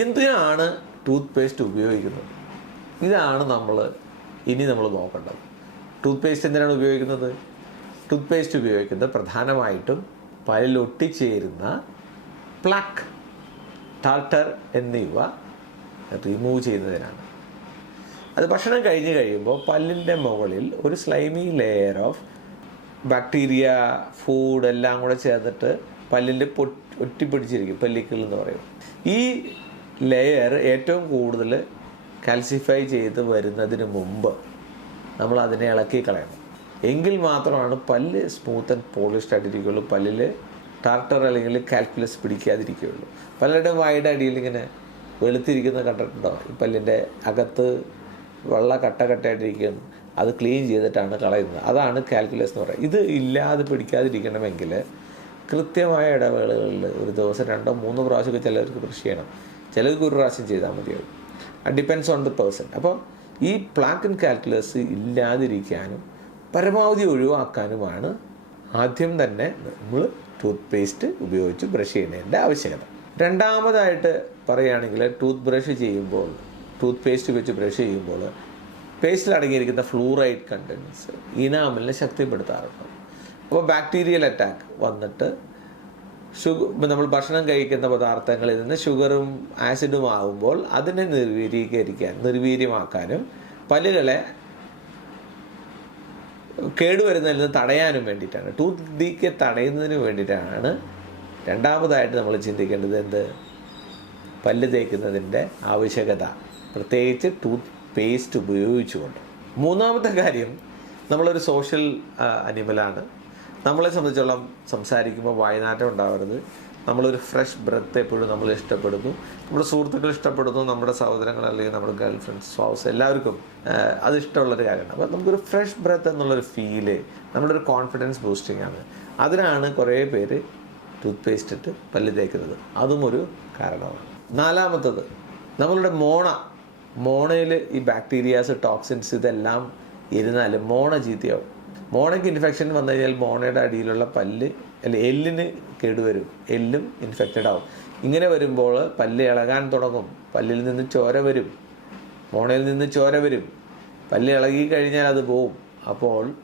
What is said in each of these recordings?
എന്തിനാണ് tooth paste ഉപയോഗിക്കുന്നത്? ഇതാണ് നമ്മൾ ഇനി നമ്മൾ നോക്കേണ്ടത്. ടൂത്ത് പേസ്റ്റ് എന്തിനാണ് ഉപയോഗിക്കുന്നത്? ടൂത്ത് പേസ്റ്റ് ഉപയോഗിക്കുന്നത് പ്രധാനമായിട്ടും പല്ലിലൊട്ടിച്ചേരുന്ന പ്ലക്ക് ടാർട്ടർ എന്നിവ റിമൂവ് ചെയ്യുന്നതിനാണ്. അത് ഭക്ഷണം കഴിഞ്ഞ് കഴിയുമ്പോൾ പല്ലിന്റെ മുകളിൽ ഒരു slimy layer of bacteria food എല്ലാം കൂടെ ചേർന്നിട്ട് പല്ലിന്റെ പൊട്ടി ഒട്ടിപ്പിടിച്ചിരിക്കും പല്ലിക്കൽ എന്ന് പറയും. ഈ ലെയർ ഏറ്റവും കൂടുതൽ കാൽസിഫൈ ചെയ്ത് വരുന്നതിന് മുമ്പ് നമ്മൾ അതിനെ ഇളക്കി കളയണം. എങ്കിൽ മാത്രമാണ് പല്ല് സ്മൂത്ത് ആൻഡ് പോളിഷ്ഡ് ആയിട്ടിരിക്കുകയുള്ളൂ. പല്ലിൽ ടാർട്ടർ അല്ലെങ്കിൽ കാൽക്കുലസ് പിടിക്കാതിരിക്കുകയുള്ളൂ. പലരുടെയും വായുടെ അടിയിൽ ഇങ്ങനെ വെളുത്തിരിക്കുന്ന കണ്ടിട്ടുണ്ടോ? ഈ പല്ലിന്റെ അകത്ത് വെള്ള കട്ട കട്ടയായിട്ടിരിക്കുകയാണ് അത് ക്ലീൻ ചെയ്തിട്ടാണ് കളയുന്നത്. അതാണ് കാൽക്കുലസ് എന്ന് പറയുന്നത്. ഇത് ഇല്ലാതെ പിടിക്കാതിരിക്കണമെങ്കിൽ കൃത്യമായ ഇടവേളകളിൽ ഒരു ദിവസം രണ്ടോ മൂന്നോ പ്രാവശ്യമൊക്കെ ചിലർക്ക് കൃഷി ചെയ്യണം. ചിലർക്ക് ഒരു പ്രാവശ്യം ചെയ്താൽ മതിയാവും. ഡിപ്പെൻസ് ഓൺ ദ പേഴ്സൺ അപ്പോൾ ഈ പ്ലാക്ക് ആൻഡ് കാൽക്കുലസ് ഇല്ലാതിരിക്കാനും പരമാവധി ഒഴിവാക്കാനുമാണ് ആദ്യം തന്നെ നമ്മൾ ടൂത്ത് പേസ്റ്റ് ഉപയോഗിച്ച് ബ്രഷ് ചെയ്യുന്നതിന്റെ ആവശ്യകത. രണ്ടാമതായിട്ട് പറയുകയാണെങ്കിൽ ടൂത്ത് ബ്രഷ് ചെയ്യുമ്പോൾ ടൂത്ത് പേസ്റ്റ് വെച്ച് ബ്രഷ് ചെയ്യുമ്പോൾ പേസ്റ്റിൽ അടങ്ങിയിരിക്കുന്ന ഫ്ലൂറൈഡ് കണ്ടൻസ് ഇനാമലിനെ ശക്തിപ്പെടുത്താറുണ്ട്. അപ്പോൾ ബാക്ടീരിയൽ അറ്റാക്ക് വന്നിട്ട് ഷുഗർ നമ്മൾ ഭക്ഷണം കഴിക്കുന്ന പദാർത്ഥങ്ങളിൽ നിന്ന് ഷുഗറും ആസിഡും ആകുമ്പോൾ അതിനെ നിർവീര്യീകരിക്കാൻ നിർവീര്യമാക്കാനും പല്ലുകളെ കേടുവരുന്നതിൽ നിന്ന് തടയാനും വേണ്ടിയിട്ടാണ്. ടൂത്ത് ഡീക്കെ തടയുന്നതിന് വേണ്ടിയിട്ടാണ് രണ്ടാമതായിട്ട് നമ്മൾ ചിന്തിക്കേണ്ടത് എന്ത്? പല്ല് തേക്കുന്നതിന്റെ ആവശ്യകത. പ്രത്യേകിച്ച് ടൂത്ത് പേസ്റ്റ് ഉപയോഗിച്ചുകൊണ്ട്. മൂന്നാമത്തെ കാര്യം നമ്മളൊരു സോഷ്യൽ അനിമലാണ്. നമ്മളെ സംബന്ധിച്ചോളം സംസാരിക്കുമ്പോൾ വായനാറ്റം ഉണ്ടാവരുത്. നമ്മളൊരു ഫ്രഷ് ബ്രത്ത് എപ്പോഴും നമ്മൾ ഇഷ്ടപ്പെടുന്നു. നമ്മുടെ സുഹൃത്തുക്കൾ ഇഷ്ടപ്പെടുന്നു നമ്മുടെ സഹോദരങ്ങൾ അല്ലെങ്കിൽ നമ്മുടെ ഗേൾ ഫ്രണ്ട്സ് സ്പൗസ് എല്ലാവർക്കും അത് ഇഷ്ടമുള്ളൊരു കാര്യമാണ്. അപ്പോൾ നമുക്കൊരു ഫ്രഷ് ബ്രത്ത് എന്നുള്ളൊരു ഫീൽ നമ്മുടെ ഒരു കോൺഫിഡൻസ് ബൂസ്റ്റിംഗ് ആണ്. അതിനാണ് കുറേ പേര് ടൂത്ത് പേസ്റ്റ് ഇട്ട് പല്ല് തേക്കുന്നത്. അതും ഒരു കാരണമാണ്. നാലാമത്തത് നമ്മളുടെ മോണ. മോണയിൽ ഈ ബാക്ടീരിയാസ് ടോക്സിൻസ് ഇതെല്ലാം ഇരുന്നാൽ മോണ ചീത്തയാവും. മോണയ്ക്ക് ഇൻഫെക്ഷൻ വന്നു കഴിഞ്ഞാൽ മോണയുടെ അടിയിലുള്ള പല്ല് അല്ല എല്ലിന് കേടുവരും. എല്ലും ഇൻഫെക്റ്റഡ് ആവും. ഇങ്ങനെ വരുമ്പോൾ പല്ല് ഇളകാൻ തുടങ്ങും. പല്ലിൽ നിന്ന് ചോര വരും. മോണയിൽ നിന്ന് ചോര വരും. പല്ല് ഇളകി കഴിഞ്ഞാൽ അത് പോവും. അപ്പോൾ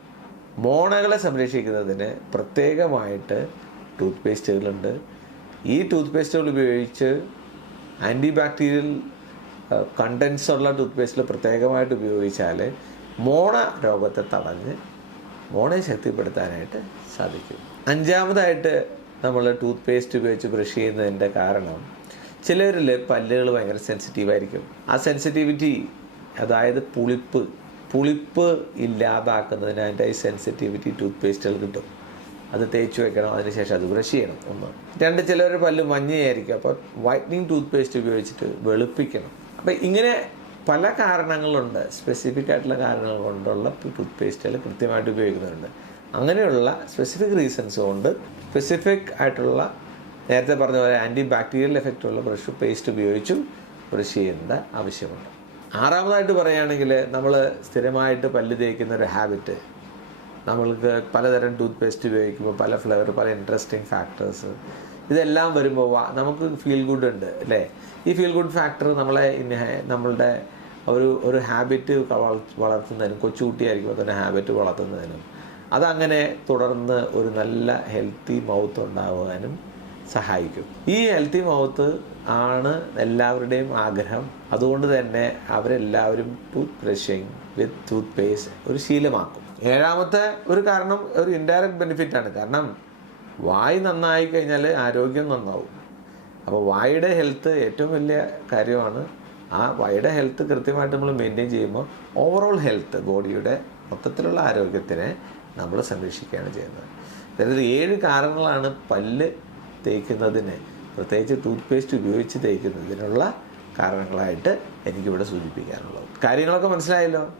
മോണകളെ സംരക്ഷിക്കുന്നതിന് പ്രത്യേകമായിട്ട് ടൂത്ത് പേസ്റ്റുകളുണ്ട് ഈ ടൂത്ത് പേസ്റ്റുകൾ ഉപയോഗിച്ച് ആന്റി ബാക്ടീരിയൽ കണ്ടൻസുള്ള ടൂത്ത് പേസ്റ്റിൽ പ്രത്യേകമായിട്ട് ഉപയോഗിച്ചാൽ മോണ രോഗത്തെ തടഞ്ഞ് മോണയെ ശക്തിപ്പെടുത്താനായിട്ട് സാധിക്കും. അഞ്ചാമതായിട്ട് നമ്മൾ ടൂത്ത് പേസ്റ്റ് ഉപയോഗിച്ച് ബ്രഷ് ചെയ്യുന്നതിന്റെ കാരണം ചിലരിൽ പല്ലുകൾ ഭയങ്കര സെൻസിറ്റീവായിരിക്കും ആ സെൻസിറ്റിവിറ്റി അതായത് പുളിപ്പ് പുളിപ്പ് ഇല്ലാതാക്കുന്നതിന് അതിന്റെ ഈ സെൻസിറ്റിവിറ്റി ടൂത്ത് പേസ്റ്റുകൾ കിട്ടും. അത് തേച്ച് വെക്കണം അതിനുശേഷം അത് ബ്രഷ് ചെയ്യണം ഒന്ന്. രണ്ട് ചിലർ പല്ല് മഞ്ഞയായിരിക്കും. അപ്പോൾ വൈറ്റനിങ് ടൂത്ത് പേസ്റ്റ് ഉപയോഗിച്ചിട്ട് വെളുപ്പിക്കണം. അപ്പം ഇങ്ങനെ പല കാരണങ്ങളുണ്ട്. സ്പെസിഫിക് ആയിട്ടുള്ള കാരണങ്ങൾ കൊണ്ടുള്ള ടൂത്ത് പേസ്റ്റുകൾ കൃത്യമായിട്ട് ഉപയോഗിക്കുന്നുണ്ട്. അങ്ങനെയുള്ള സ്പെസിഫിക് റീസൺസ് കൊണ്ട് സ്പെസിഫിക് ആയിട്ടുള്ള നേരത്തെ പറഞ്ഞ പോലെ ആന്റി ബാക്ടീരിയൽ എഫക്റ്റ് ഉള്ള ബ്രഷ് പേസ്റ്റ് ഉപയോഗിച്ചും ബ്രഷ് ചെയ്യേണ്ട ആവശ്യമുണ്ട്. ആറാമതായിട്ട് പറയുകയാണെങ്കിൽ നമ്മൾ സ്ഥിരമായിട്ട് പല്ല് തേക്കുന്ന ഒരു ഹാബിറ്റ് നമ്മൾക്ക് പലതരം ടൂത്ത് പേസ്റ്റ് ഉപയോഗിക്കുമ്പോൾ പല ഫ്ലേവർ പല ഇൻട്രസ്റ്റിംഗ് ഫാക്ടേഴ്സ് ഇതെല്ലാം വരുമ്പോൾ നമുക്ക് ഫീൽ ഗുഡ് ഉണ്ട് അല്ലേ? ഈ ഫീൽ ഗുഡ് ഫാക്ടർ നമ്മളെ നമ്മളുടെ ഒരു ഒരു ഹാബിറ്റ് വളർത്തുന്നതിനും കൊച്ചുകുട്ടിയായിരിക്കുമ്പോൾ തന്നെ ഹാബിറ്റ് വളർത്തുന്നതിനും അതങ്ങനെ തുടർന്ന് ഒരു നല്ല ഹെൽത്തി മൗത്ത് ഉണ്ടാകാനും സഹായിക്കും. ഈ ഹെൽത്തി മൗത്ത് ആണ് എല്ലാവരുടെയും ആഗ്രഹം. അതുകൊണ്ട് തന്നെ അവരെല്ലാവരും tooth brushing with tooth paste ഒരു ശീലമാക്കും. ഏഴാമത്തെ ഒരു കാരണം ഒരു ഇൻഡയറക്റ്റ് ബെനിഫിറ്റാണ് കാരണം വായ് നന്നായി കഴിഞ്ഞാൽ ആരോഗ്യം നന്നാവും. അപ്പോൾ വായുടെ ഹെൽത്ത് ഏറ്റവും വലിയ കാര്യമാണ്. ആ വായുടെ ഹെൽത്ത് കൃത്യമായിട്ട് നമ്മൾ മെയിന്റെയിൻ ചെയ്യുമ്പോൾ ഓവറോൾ ഹെൽത്ത് ബോഡിയുടെ മൊത്തത്തിലുള്ള ആരോഗ്യത്തിനെ നമ്മൾ സംരക്ഷിക്കുകയാണ് ചെയ്യുന്നത്. അതായത് ഏഴ് കാരണങ്ങളാണ് പല്ല് തേക്കുന്നതിന് പ്രത്യേകിച്ച് ടൂത്ത് പേസ്റ്റ് ഉപയോഗിച്ച് തേക്കുന്നതിനുള്ള കാരണങ്ങളായിട്ട് എനിക്കിവിടെ സൂചിപ്പിക്കാനുള്ളത്. കാര്യങ്ങളൊക്കെ മനസ്സിലായല്ലോ?